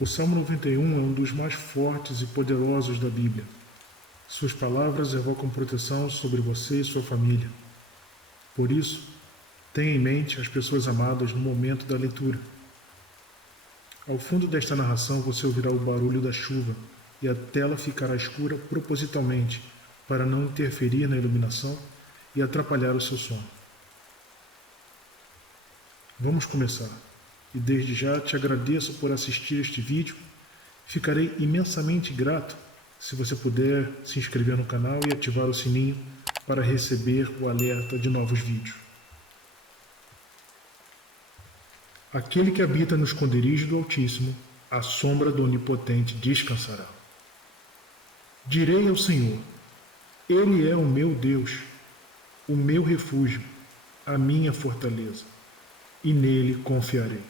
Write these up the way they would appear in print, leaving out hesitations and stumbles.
O Salmo 91 é um dos mais fortes e poderosos da Bíblia. Suas palavras evocam proteção sobre você e sua família. Por isso, tenha em mente as pessoas amadas no momento da leitura. Ao fundo desta narração você ouvirá o barulho da chuva e a tela ficará escura propositalmente para não interferir na iluminação e atrapalhar o seu sono. Vamos começar. E desde já te agradeço por assistir este vídeo. Ficarei imensamente grato se você puder se inscrever no canal e ativar o sininho para receber o alerta de novos vídeos. Aquele que habita no esconderijo do Altíssimo, à sombra do Onipotente descansará. Direi ao Senhor: Ele é o meu Deus, o meu refúgio, a minha fortaleza, e nele confiarei.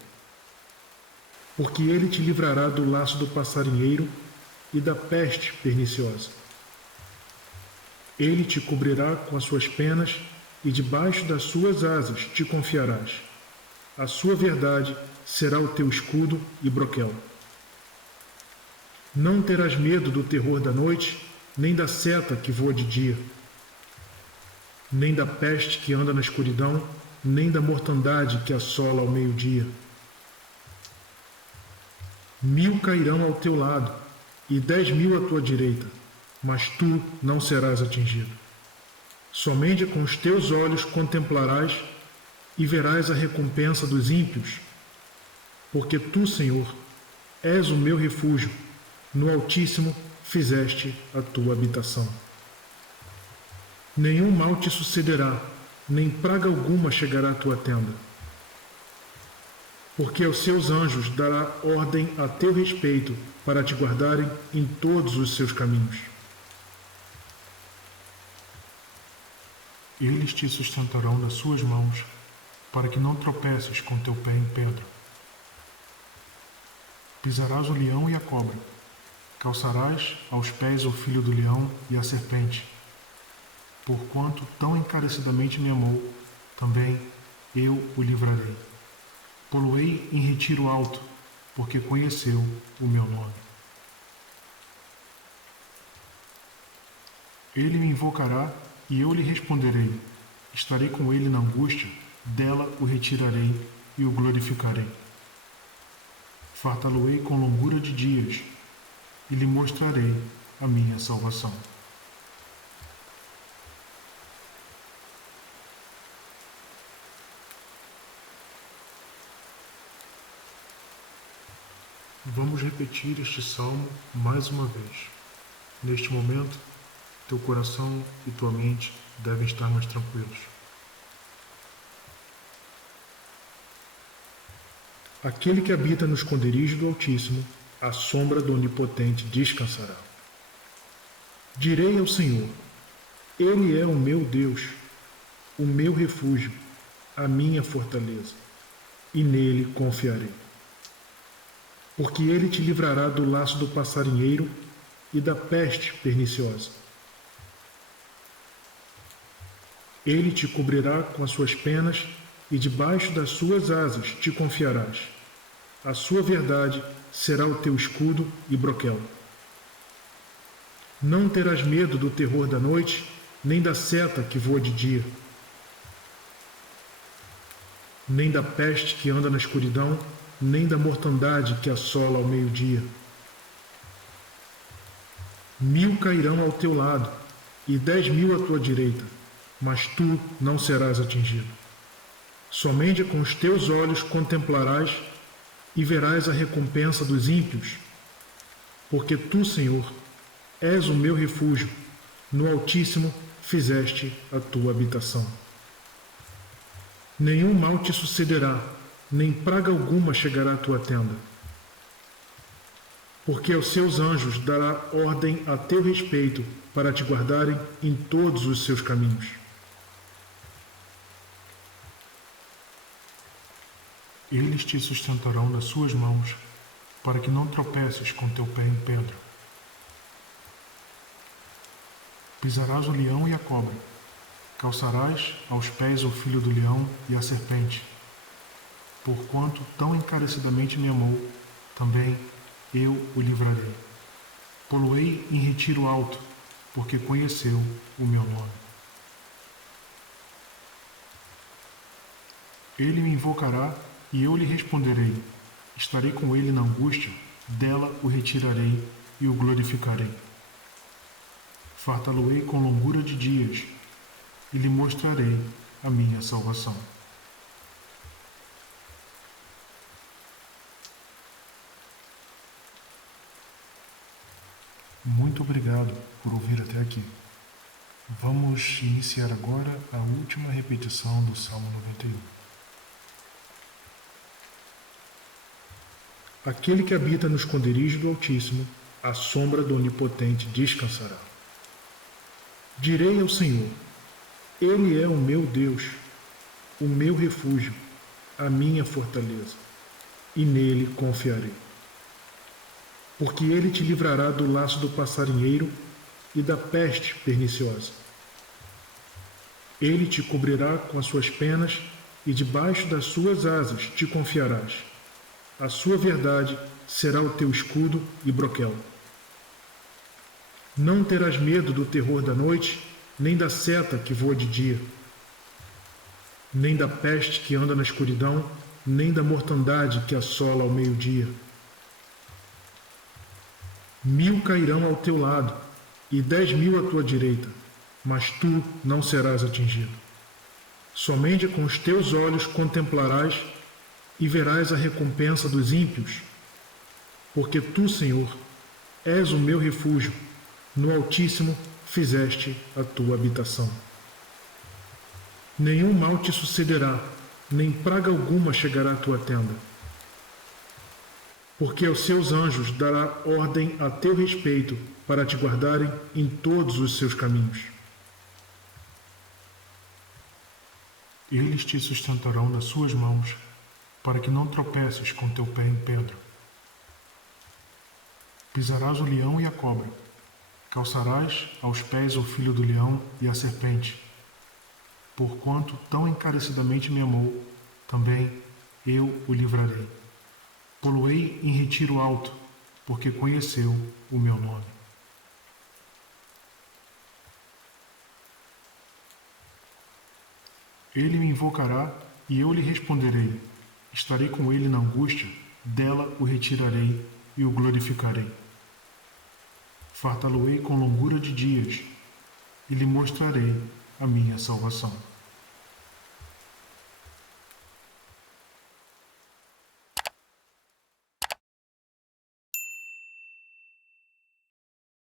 Porque ele te livrará do laço do passarinheiro e da peste perniciosa. Ele te cobrirá com as suas penas e debaixo das suas asas te confiarás. A sua verdade será o teu escudo e broquel. Não terás medo do terror da noite, nem da seta que voa de dia, nem da peste que anda na escuridão, nem da mortandade que assola ao meio-dia. 1000 cairão ao teu lado e 10.000 à tua direita, mas tu não serás atingido. Somente com os teus olhos contemplarás e verás a recompensa dos ímpios, porque tu, Senhor, és o meu refúgio, no Altíssimo fizeste a tua habitação. Nenhum mal te sucederá, nem praga alguma chegará à tua tenda, porque aos seus anjos dará ordem a teu respeito para te guardarem em todos os seus caminhos. Eles te sustentarão nas suas mãos, para que não tropeces com teu pé em pedra. Pisarás o leão e a cobra, calçarás aos pés o filho do leão e a serpente. Porquanto tão encarecidamente me amou, também eu o livrarei. Pô-lo-ei em retiro alto, porque conheceu o meu nome. Ele me invocará e eu lhe responderei. Estarei com ele na angústia, dela o retirarei e o glorificarei. Fartá-lo-ei com longura de dias e lhe mostrarei a minha salvação. Vamos repetir este salmo mais uma vez. Neste momento, teu coração e tua mente devem estar mais tranquilos. Aquele que habita no esconderijo do Altíssimo, à sombra do Onipotente descansará. Direi ao Senhor: Ele é o meu Deus, o meu refúgio, a minha fortaleza, e nele confiarei. Porque ele te livrará do laço do passarinheiro e da peste perniciosa. Ele te cobrirá com as suas penas e debaixo das suas asas te confiarás. A sua verdade será o teu escudo e broquel. Não terás medo do terror da noite, nem da seta que voa de dia, nem da peste que anda na escuridão, nem da mortandade que assola ao meio-dia. 1000 cairão ao teu lado e 10.000 à tua direita, mas tu não serás atingido. Somente com os teus olhos contemplarás e verás a recompensa dos ímpios, porque tu, Senhor, és o meu refúgio, no Altíssimo fizeste a tua habitação. Nenhum mal te sucederá, nem praga alguma chegará à tua tenda, porque aos seus anjos dará ordem a teu respeito para te guardarem em todos os seus caminhos. Eles te sustentarão nas suas mãos, para que não tropeces com teu pé em pedra. Pisarás o leão e a cobra, calçarás aos pés o filho do leão e a serpente. Porquanto tão encarecidamente me amou, também eu o livrarei. Poloei em retiro alto, porque conheceu o meu nome. Ele me invocará e eu lhe responderei. Estarei com ele na angústia, dela o retirarei e o glorificarei. Fartá-lo-ei com longura de dias e lhe mostrarei a minha salvação. Muito obrigado por ouvir até aqui. Vamos iniciar agora a última repetição do Salmo 91. Aquele que habita no esconderijo do Altíssimo, à sombra do Onipotente descansará. Direi ao Senhor, Ele é o meu Deus, o meu refúgio, a minha fortaleza, e nele confiarei. Porque ele te livrará do laço do passarinheiro e da peste perniciosa. Ele te cobrirá com as suas penas e debaixo das suas asas te confiarás. A sua verdade será o teu escudo e broquel. Não terás medo do terror da noite, nem da seta que voa de dia, nem da peste que anda na escuridão, nem da mortandade que assola ao meio-dia. 1000 cairão ao teu lado e 10.000 à tua direita, mas tu não serás atingido. Somente com os teus olhos contemplarás e verás a recompensa dos ímpios, porque tu, Senhor, és o meu refúgio, no Altíssimo fizeste a tua habitação. Nenhum mal te sucederá, nem praga alguma chegará à tua tenda, porque aos seus anjos dará ordem a teu respeito para te guardarem em todos os seus caminhos. Eles te sustentarão nas suas mãos, para que não tropeces com teu pé em pedra. Pisarás o leão e a cobra, calçarás aos pés o filho do leão e a serpente. Porquanto tão encarecidamente me amou, também eu o livrarei. Poloei em retiro alto, porque conheceu o meu nome. Ele me invocará e eu lhe responderei. Estarei com ele na angústia, dela o retirarei e o glorificarei. Fartá-lo-ei com longura de dias e lhe mostrarei a minha salvação.